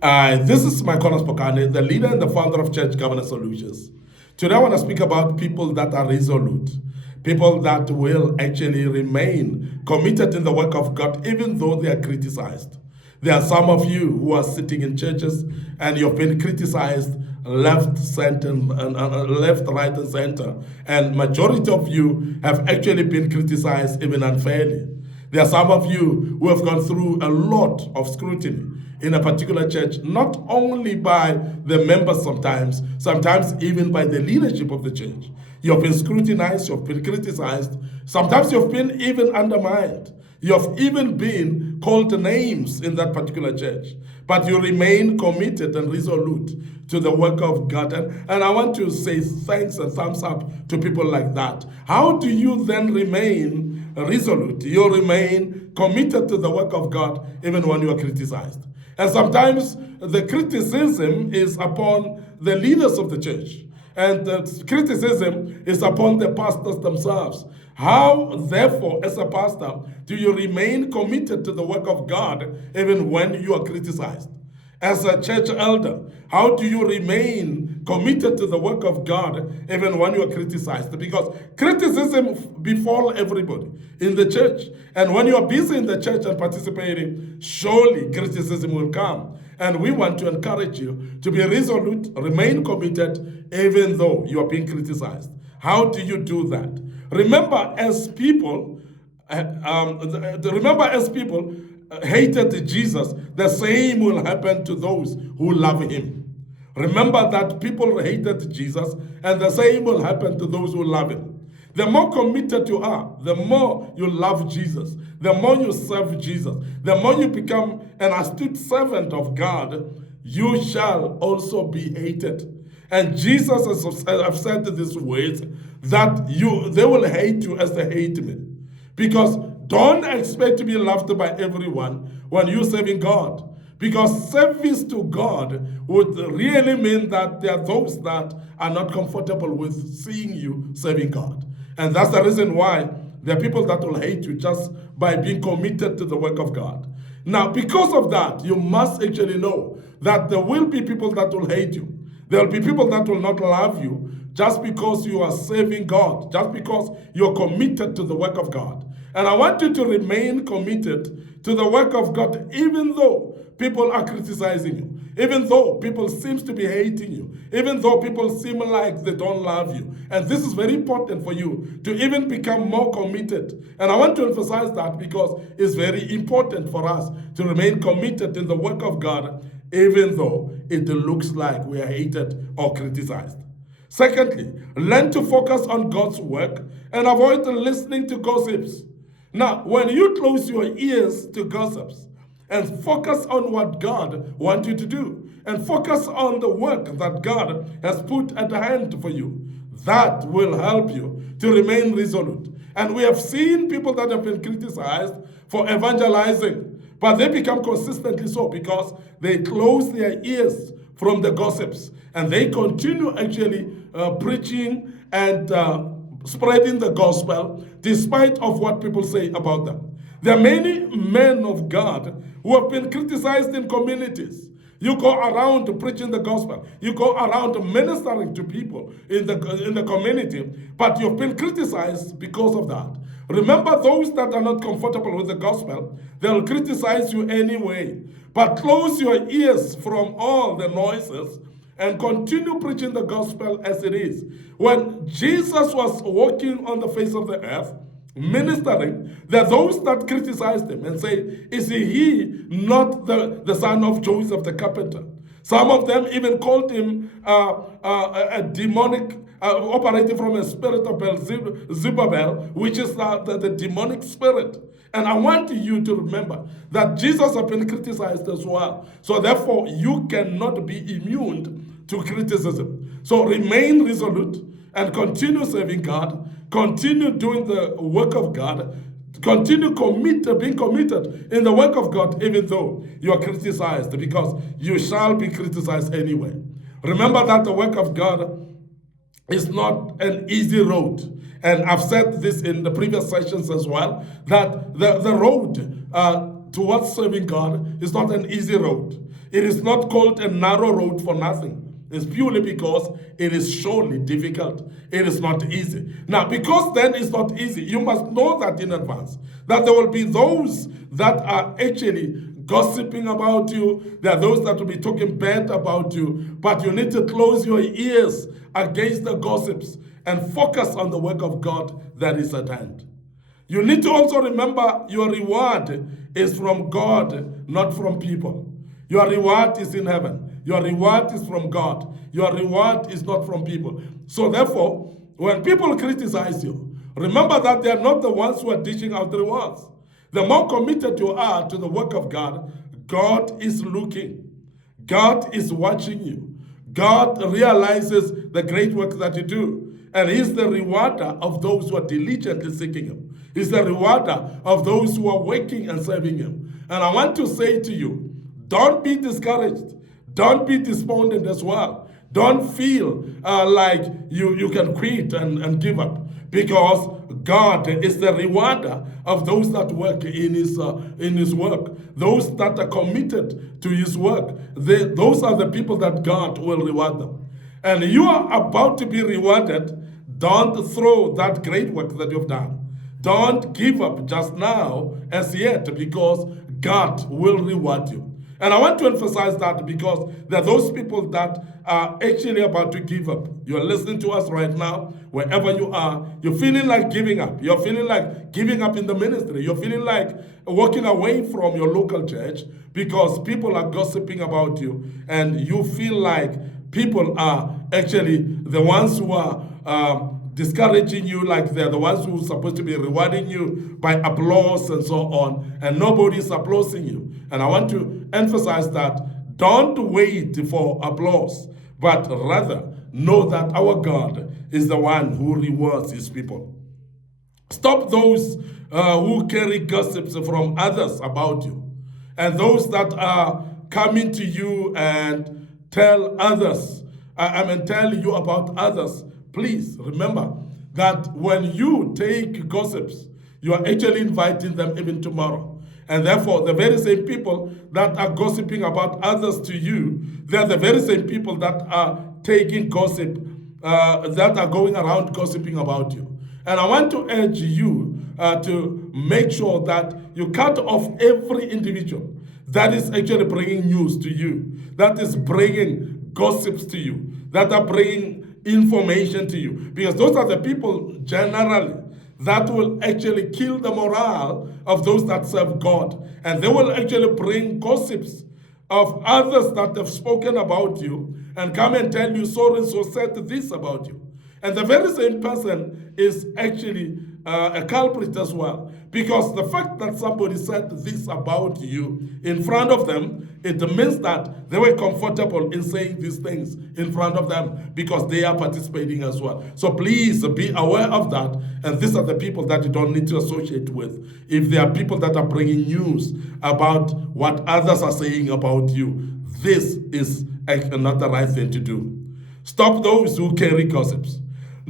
This is MIcornus Phokane, the leader and the founder of Church Governance Solutions. Today I want to speak about people that are resolute, people that will actually remain committed in the work of God even though they are criticized. There are some of you who are sitting in churches and you've been criticized left, center, left, right, and center. And majority of you have actually been criticized even unfairly. There are some of you who have gone through a lot of scrutiny in a particular church, not only by the members sometimes even by the leadership of the church. You've been scrutinized, you've been criticized, sometimes you've been even undermined. You've even been called names in that particular church, but you remain committed and resolute to the work of God. And I want to say thanks and thumbs up to people like that. How do you then remain resolute? You remain committed to the work of God even when you are criticized. And sometimes the criticism is upon the leaders of the church. And the criticism is upon the pastors themselves. How, therefore, as a pastor, do you remain committed to the work of God even when you are criticized? As a church elder, how do you remain committed to the work of God even when you are criticized? Because criticism befalls everybody in the church. And when you are busy in the church and participating, surely criticism will come. And we want to encourage you to be resolute, remain committed, even though you are being criticized. How do you do that? Remember, as people hated Jesus, the same will happen to those who love him. Remember that people hated Jesus, and the same will happen to those who love him. The more committed you are, the more you love Jesus, the more you serve Jesus, the more you become an astute servant of God, you shall also be hated. And Jesus, as I've said these words, that they will hate you as they hate me. Because don't expect to be loved by everyone when you're serving God. Because service to God would really mean that there are those that are not comfortable with seeing you serving God. And that's the reason why there are people that will hate you just by being committed to the work of God. Now, because of that, you must actually know that there will be people that will hate you. There will be people that will not love you just because you are serving God, just because you're committed to the work of God. And I want you to remain committed to the work of God, even though people are criticizing you, even though people seem to be hating you, even though people seem like they don't love you. And this is very important for you to even become more committed. And I want to emphasize that because it's very important for us to remain committed in the work of God, even though it looks like we are hated or criticized. Secondly, learn to focus on God's work and avoid listening to gossips. Now, when you close your ears to gossips and focus on what God wants you to do and focus on the work that God has put at hand for you, that will help you to remain resolute. And we have seen people that have been criticized for evangelizing, but they become consistently so because they close their ears from the gossips and they continue actually preaching and spreading the gospel despite of what people say about them. There are many men of God who have been criticized in communities. You go around preaching the gospel. You go around ministering to people in the community, but you've been criticized because of that. Remember, those that are not comfortable with the gospel, they'll criticize you anyway. But close your ears from all the noises and continue preaching the gospel as it is. When Jesus was walking on the face of the earth, ministering, there are those that criticized him and say, is he not the son of Joseph the carpenter? Some of them even called him a demonic, operating from a spirit of Beelzebub, which is the demonic spirit. And I want you to remember that Jesus has been criticized as well. So therefore, you cannot be immune to criticism. So remain resolute and continue serving God, continue doing the work of God, continue being committed in the work of God, even though you are criticized, because you shall be criticized anyway. Remember that the work of God is not an easy road. And I've said this in the previous sessions as well, that the road towards serving God is not an easy road. It is not called a narrow road for nothing. It's purely because it is surely difficult. It is not easy. Now, because then it's not easy, you must know that in advance, that there will be those that are actually gossiping about you. There are those that will be talking bad about you. But you need to close your ears against the gossips and focus on the work of God that is at hand. You need to also remember your reward is from God, not from people. Your reward is in heaven. Your reward is from God. Your reward is not from people. So therefore, when people criticize you, remember that they are not the ones who are dishing out the rewards. The more committed you are to the work of God, God is looking. God is watching you. God realizes the great work that you do. And He's the rewarder of those who are diligently seeking Him. He's the rewarder of those who are working and serving Him. And I want to say to you, don't be discouraged. Don't be despondent as well. Don't feel like you can quit and give up, because God is the rewarder of those that work in His work. Those that are committed to His work, those are the people that God will reward them. And you are about to be rewarded. Don't throw that great work that you've done. Don't give up just now as yet, because God will reward you. And I want to emphasize that because there are those people that are actually about to give up. You're listening to us right now, wherever you are, you're feeling like giving up. You're feeling like giving up in the ministry. You're feeling like walking away from your local church because people are gossiping about you. And you feel like people are actually the ones who are discouraging you, like they're the ones who are supposed to be rewarding you by applause and so on, and nobody's applauding you. And I want to emphasize that don't wait for applause, but rather know that our God is the one who rewards His people. Stop those who carry gossips from others about you, and those that are coming to you and tell others, tell you about others. Please remember that when you take gossips, you are actually inviting them even tomorrow. And therefore, the very same people that are gossiping about others to you, they are the very same people that are taking gossip, that are going around gossiping about you. And I want to urge you to make sure that you cut off every individual that is actually bringing news to you, that is bringing gossips to you, that are bringing information to you, because those are the people generally that will actually kill the morale of those that serve God, and they will actually bring gossips of others that have spoken about you and come and tell you so and so said this about you. And the very same person is actually a culprit as well, because the fact that somebody said this about you in front of them, it means that they were comfortable in saying these things in front of them because they are participating as well. So please be aware of that, and these are the people that you don't need to associate with. If there are people that are bringing news about what others are saying about you, this is not the right thing to do. Stop those who carry gossips.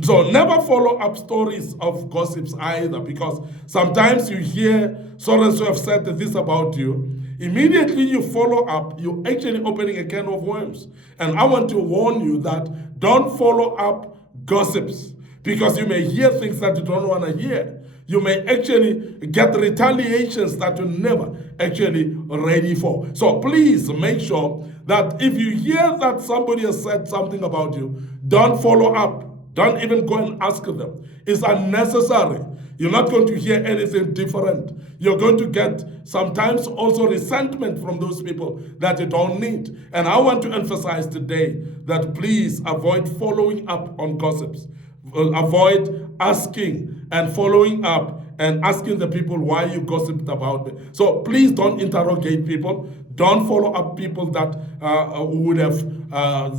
So never follow up stories of gossips either, because sometimes you hear so and so have said this about you. Immediately you follow up, you're actually opening a can of worms. And I want to warn you that don't follow up gossips, because you may hear things that you don't want to hear. You may actually get retaliations that you're never actually ready for. So please make sure that if you hear that somebody has said something about you, don't follow up. Don't even go and ask them. It's unnecessary. You're not going to hear anything different. You're going to get sometimes also resentment from those people that you don't need. And I want to emphasize today that please avoid following up on gossips. Avoid asking and following up and asking the people why you gossiped about me. So please don't interrogate people. Don't follow up people that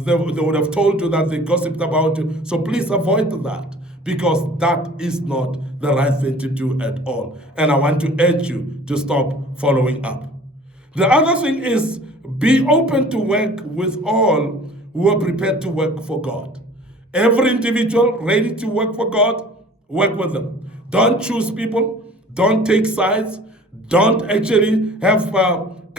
they would have told you that they gossiped about you. So please avoid that, because that is not the right thing to do at all. And I want to urge you to stop following up. The other thing is, be open to work with all who are prepared to work for God. Every individual ready to work for God, work with them. Don't choose people. Don't take sides. Don't actually have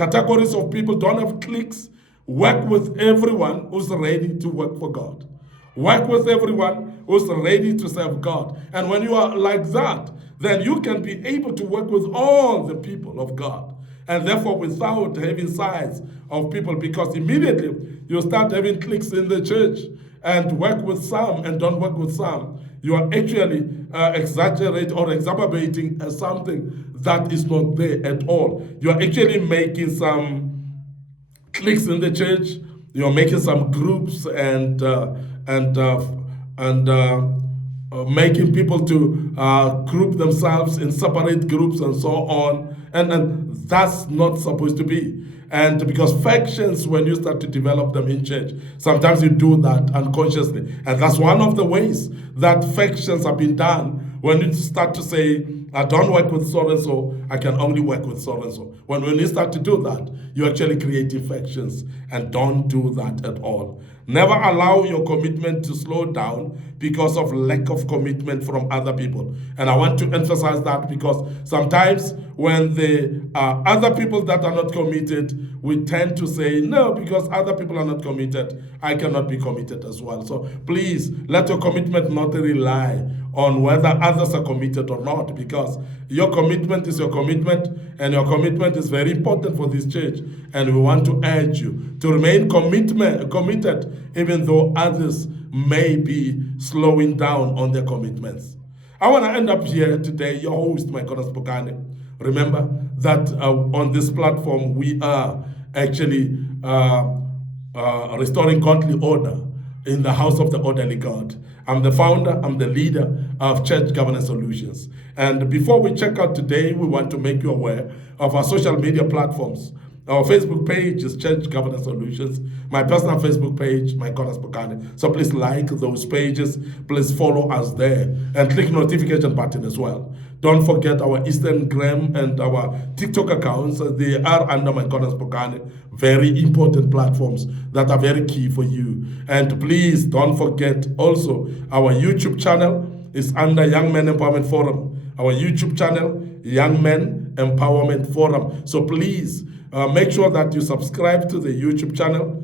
categories of people, don't have cliques. Work with everyone who's ready to work for God. Work with everyone who's ready to serve God. And when you are like that, then you can be able to work with all the people of God. And therefore, without having sides of people, because immediately you start having cliques in the church and work with some and don't work with some. You are actually exaggerating or exacerbating something that is not there at all. You are actually making some cliques in the church. You're making some groups and making people to group themselves in separate groups and so on. And that's not supposed to be. And because factions, when you start to develop them in church, sometimes you do that unconsciously. And that's one of the ways that factions have been done. When you start to say, I don't work with so-and-so, I can only work with so-and-so. When you start to do that, you're actually creating factions, and don't do that at all. Never allow your commitment to slow down because of lack of commitment from other people. And I want to emphasize that, because sometimes when there are other people that are not committed, we tend to say, no, because other people are not committed, I cannot be committed as well. So please, let your commitment not rely on whether others are committed or not, because your commitment is your commitment, and your commitment is very important for this church. And we want to urge you to remain committed, even though others may be slowing down on their commitments. I want to end up here today, your host, MIcornus Phokane. Remember that on this platform, we are actually restoring godly order in the house of the orderly God. I'm the founder, I'm the leader of Church Governance Solutions. And before we check out today, we want to make you aware of our social media platforms. Our Facebook page is Church Governance Solutions. My personal Facebook page, MIcornus Phokane. So please like those pages. Please follow us there. And click notification button as well. Don't forget our Instagram and our TikTok accounts. They are under MIcornus Phokane. Very important platforms that are very key for you. And please don't forget also our YouTube channel is under Young Men Empowerment Forum. Our YouTube channel, Young Men Empowerment Forum. So please, make sure that you subscribe to the YouTube channel.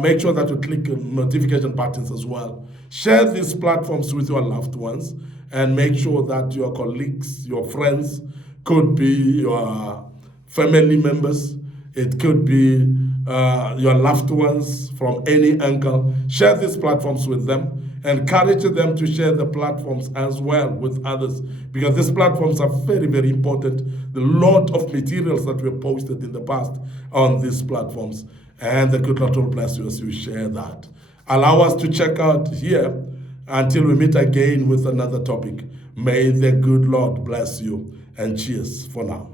Make sure that you click notification buttons as well. Share these platforms with your loved ones, and make sure that your colleagues, your friends, could be your family members, it could be your loved ones from any angle. Share these platforms with them. Encourage them to share the platforms as well with others, because these platforms are very, very important. The lot of materials that were posted in the past on these platforms, and the good Lord will bless you as you share that. Allow us to check out here until we meet again with another topic. May the good Lord bless you, and cheers for now.